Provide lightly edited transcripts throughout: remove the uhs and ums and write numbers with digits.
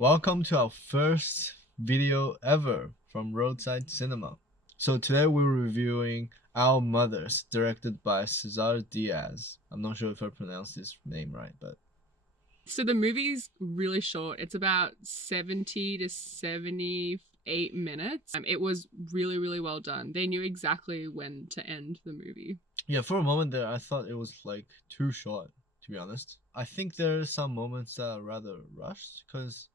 Welcome to our first video ever from Roadside Cinema. So today we're reviewing Our Mothers, directed by Cesar Diaz. I'm not sure if I pronounced his name right, but... So the movie's really short. It's about 70 to 78 minutes. It was really, really well done. They knew exactly when to end the movie. Yeah, for a moment there, I thought it was like too short, to be honest. I think there are some moments that are rather rushed, because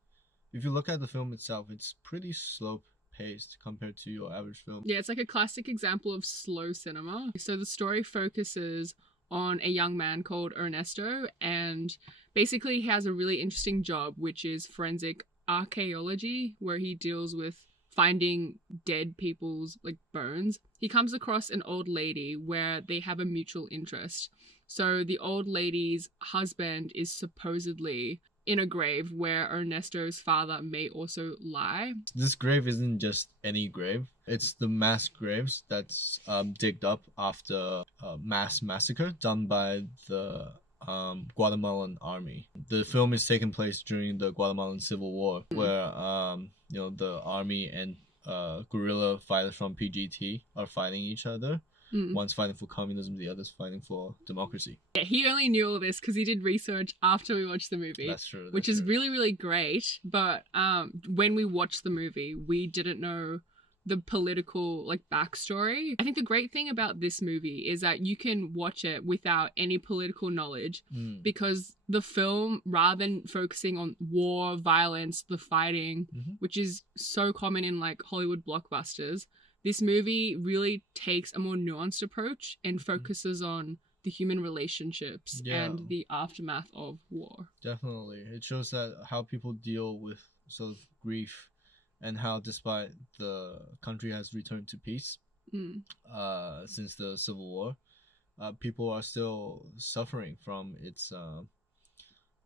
if you look at the film itself, it's pretty slow paced compared to your average film. Yeah, it's like a classic example of slow cinema. So the story focuses on a young man called Ernesto, and basically he has a really interesting job, which is forensic archaeology, where he deals with finding dead people's like bones. He comes across an old lady where they have a mutual interest. So the old lady's husband is supposedly in a grave where Ernesto's father may also lie. This grave isn't just any grave. It's the mass graves that's digged up after a mass massacre done by the Guatemalan army. The film is taking place during the Guatemalan Civil War, where the army and guerrilla fighters from PGT are fighting each other. One's fighting for communism, the other's fighting for democracy. Yeah, he only knew all this because he did research after we watched the movie. That's true. Which is really, really great. But when we watched the movie, we didn't know the political like backstory. I think the great thing about this movie is that you can watch it without any political knowledge because the film, rather than focusing on war, violence, the fighting, which is so common in like Hollywood blockbusters, this movie really takes a more nuanced approach and focuses on the human relationships and the aftermath of war. Definitely. It shows that how people deal with sort of grief and how despite the country has returned to peace since the Civil War, people are still suffering from its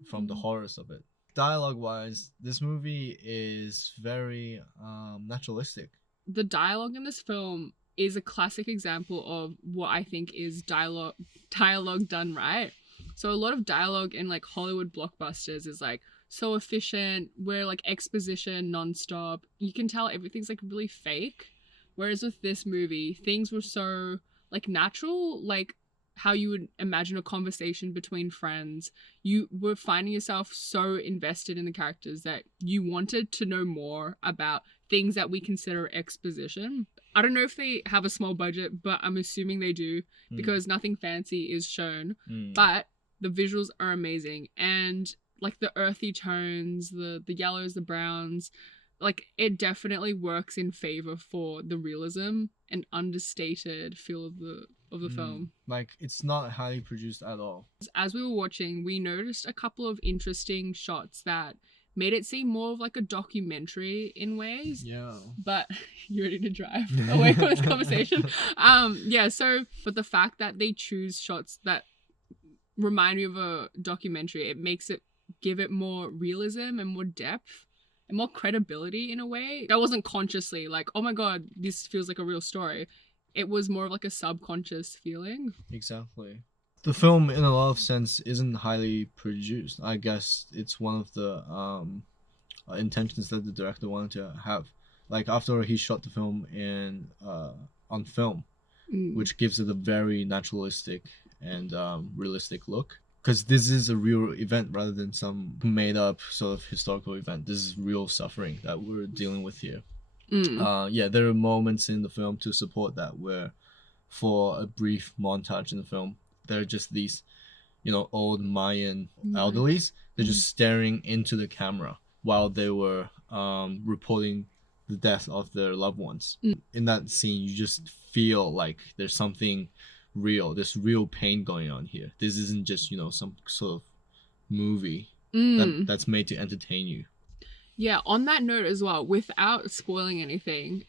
from the horrors of it. Dialogue-wise, this movie is very naturalistic. The dialogue in this film is a classic example of what I think is dialogue done right. So a lot of dialogue in like Hollywood blockbusters is like so efficient, where like exposition nonstop. You can tell everything's like really fake. Whereas with this movie, things were so like natural, like how you would imagine a conversation between friends. You were finding yourself so invested in the characters that you wanted to know more about things that we consider exposition. I don't know if they have a small budget, but I'm assuming they do because nothing fancy is shown. But the visuals are amazing, and like the earthy tones, the yellows, the browns, like it definitely works in favor for the realism and understated feel of the film. Like it's not highly produced at all. As we were watching, we noticed a couple of interesting shots that made it seem more of like a documentary in ways. Yeah. But you ready to drive away from this conversation? But the fact that they choose shots that remind me of a documentary, it makes it give it more realism and more depth and more credibility in a way. That wasn't consciously like, oh my god, this feels like a real story. It was more of like a subconscious feeling. Exactly. The film, in a lot of sense, isn't highly produced. I guess it's one of the intentions that the director wanted to have. Like after he shot the film on film, which gives it a very naturalistic and realistic look. Because this is a real event rather than some made up sort of historical event. This is real suffering that we're dealing with here. There are moments in the film to support that, where for a brief montage in the film, there are just these, old Mayan elderlies. They're just staring into the camera while they were reporting the death of their loved ones. In that scene, you just feel like there's something real. There's real pain going on here. This isn't just, some sort of movie that's made to entertain you. Yeah, on that note as well, without spoiling anything,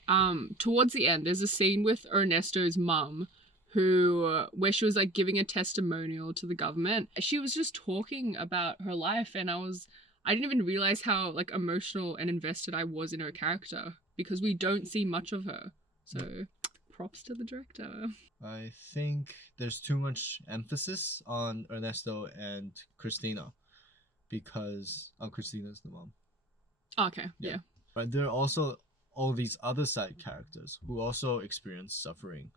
towards the end, there's a scene with Ernesto's mum where she was like giving a testimonial to the government. She was just talking about her life, and I didn't even realize how like emotional and invested I was in her character because we don't see much of her. So props to the director. I think there's too much emphasis on Ernesto and Christina because Christina's the mom. Okay, Yeah. yeah. But there are also all these other side characters who also experience suffering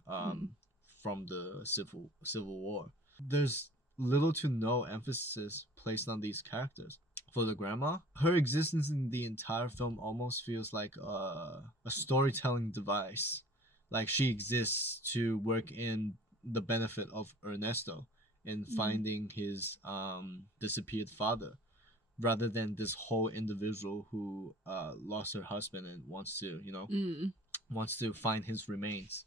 from the civil war. There's little to no emphasis placed on these characters. For the grandma, her existence in the entire film almost feels like a storytelling device. Like she exists to work in the benefit of Ernesto in finding his disappeared father, rather than this whole individual who lost her husband and wants to, wants to find his remains.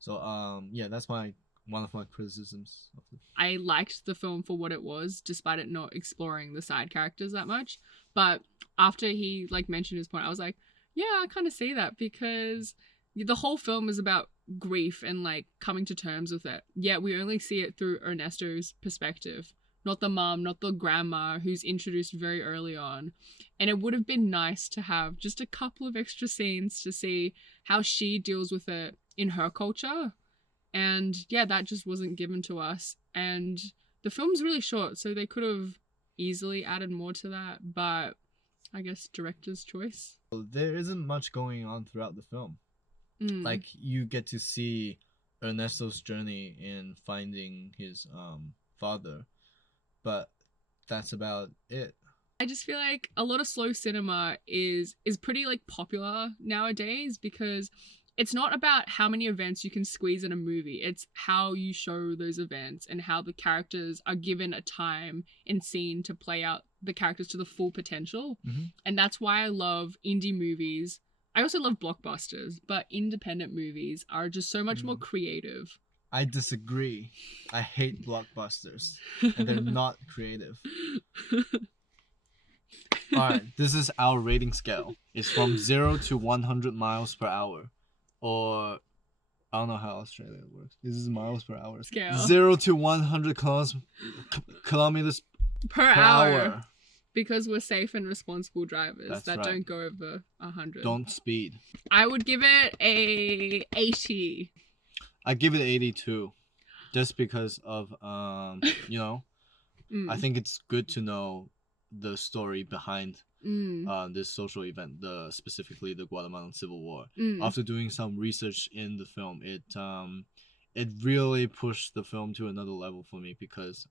So yeah, that's one of my criticisms of it. I liked the film for what it was, despite it not exploring the side characters that much. But after he like mentioned his point, I was like, yeah, I kind of see that, because the whole film is about grief and like coming to terms with it. Yet we only see it through Ernesto's perspective, not the mom, not the grandma, who's introduced very early on. And it would have been nice to have just a couple of extra scenes to see how she deals with it in her culture. And yeah, that just wasn't given to us. And the film's really short, so they could have easily added more to that. But I guess director's choice. There isn't much going on throughout the film. Like you get to see Ernesto's journey in finding his father, but that's about it. I just feel like a lot of slow cinema is pretty like popular nowadays, because it's not about how many events you can squeeze in a movie. It's how you show those events and how the characters are given a time and scene to play out the characters to the full potential. And that's why I love indie movies. I also love blockbusters, but independent movies are just so much more creative. I disagree. I hate blockbusters, and they're not creative. Alright, this is our rating scale. It's from 0 to 100 miles per hour. Or, I don't know how Australia works. This is miles per hour. Scale. 0 to 100 kilometers per hour. Because we're safe and responsible drivers. That's that right. don't go over 100. Don't speed. I would give it a 80. I give it 82. Just because of, you know, I think it's good to know the story behind this social event, specifically the Guatemalan Civil War. After doing some research in the film, it really pushed the film to another level for me, because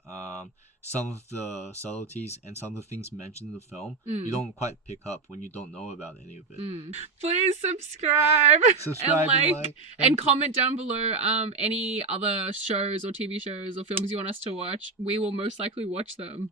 some of the subtleties and some of the things mentioned in the film you don't quite pick up when you don't know about any of it. Please subscribe Subscribe and like and comment down below any other shows or TV shows or films you want us to watch. We will most likely watch them.